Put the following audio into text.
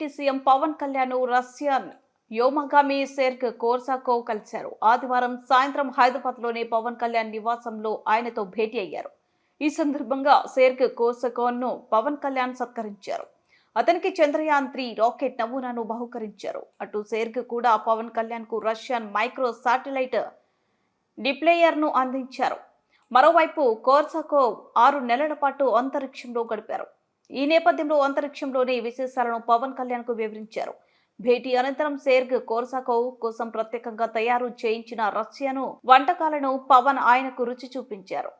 Deputy CM Pawan Kalyan Russian వ్యోమగామి Sergei Korsakov కలిశారు. ఆదివారం సాయంత్రం హైదరాబాద్లోని పవన్ కళ్యాణ్ నివాసంలో ఆయనతో భేటీ అయ్యారు. ఈ సందర్భంగా సెర్గ్ కోర్సాకోవ్ను పవన్ కళ్యాణ్ సత్కరించారు. అతనికి చంద్రయాన్-3 రాకెట్ నమూనాను బహుకరించారు. అటు సెర్గ్ కూడా పవన్ కళ్యాణ్ కు రష్యన్ మైక్రో శాటిలైట్ డిప్లయర్ను అందించారు. మరోవైపు కోర్సాకోవ్ 6 నెలల పాటు అంతరిక్షంలో గడిపారు. ఈ నేపథ్యంలో అంతరిక్షంలోని విశేషాలను పవన్ కళ్యాణ్ కు వివరించారు. భేటీ అనంతరం సెర్గ్ కోర్సాకోవ్ కోసం ప్రత్యేకంగా తయారు చేయించిన రష్యను వంటకాలను పవన్ ఆయనకు రుచి చూపించారు.